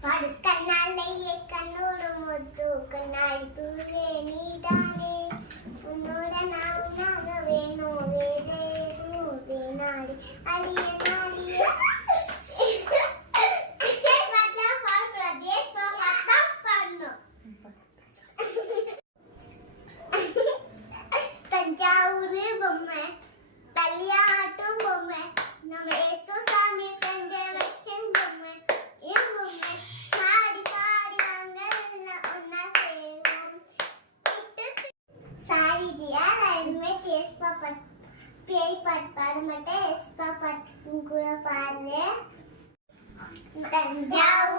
கண்ணாலேயே கண்ணோடு முத்து கண்ணாடி தூவே நீதானே உன்னோட நானாக வேணும் வேறே வேணாடி அடிய நாடிய தஞ்சாவூர் பொம்மை தள்ளியாட்டும் பொம்மை நம்ம ஏசு சாமி செஞ்ச வச்சன் பொம்மை என் பொம்மை பாடி பாடி வாங்க எல்லாம் ஒன்னா சேரும் சாரி ஜியா நான் இனிமேல் எஸ்பா பாட்டு பேய் பாட்டு பாட மாட்டேன் எஸ்பா பாட்டு கூட பாடுறேன் தஞ்சாவூர்